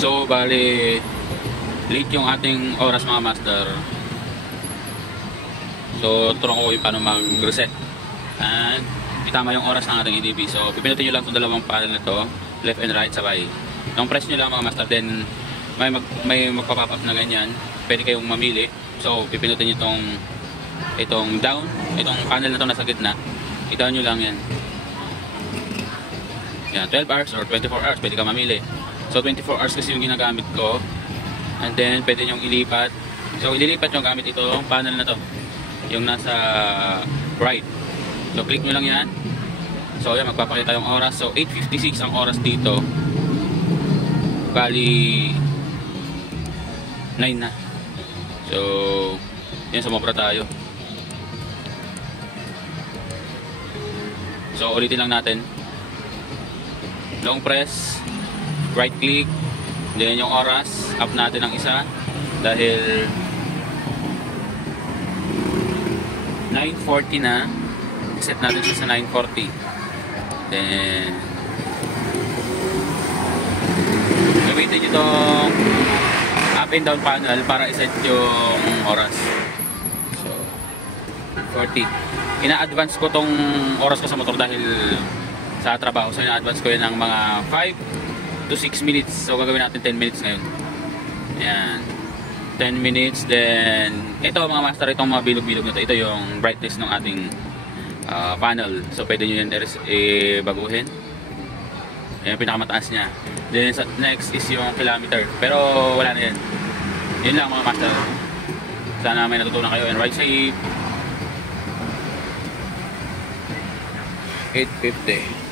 So bali late yung ating oras mga master. So turuan ko yung paano mag-reset and itama yung oras ng ating EDP. So pipinutin nyo lang itong dalawang panel na to, left and right sabay. Nung press nyo lang mga master, then may magpa-pop up na ganyan, pwede kayong mamili. So pipinutin nyo itong down, itong panel na to nasa gitna, i-down nyo lang yan. Yan, 12 hours or 24 hours, pwede ka mamili. So 24 hours kasi yung ginagamit ko, and then pwede nyong ilipat. So ililipat nyo gamit itong panel na to, yung nasa right. So click nyo lang yan. So yan, magpapakita yung oras. So 8:56 ang oras dito. Bali 9 na. So yan, sumobra tayo. So ulitin lang natin. Long press, right click, then yung oras, up natin ng isa dahil 9:40 na. Set natin siya sa 9:40. Then gamitin nyo itong up and down panel para iset yung oras. So 40. Ina-advance ko tong oras ko sa motor dahil sa trabaho. So ina-advance ko yun ng mga 5 to 6 minutes. So gagawin natin 10 minutes ngayon. Ayan, 10 minutes. Then ito mga master, itong mga bilog-bilog na ito yung brightness ng ating panel. So pwede nyo yun baguhin. Yan yung pinakamataas nya. Then next is yung kilometer, pero wala na yan. Yun lang mga master. Sana may natutunan kayo, and ride safe. 8:50.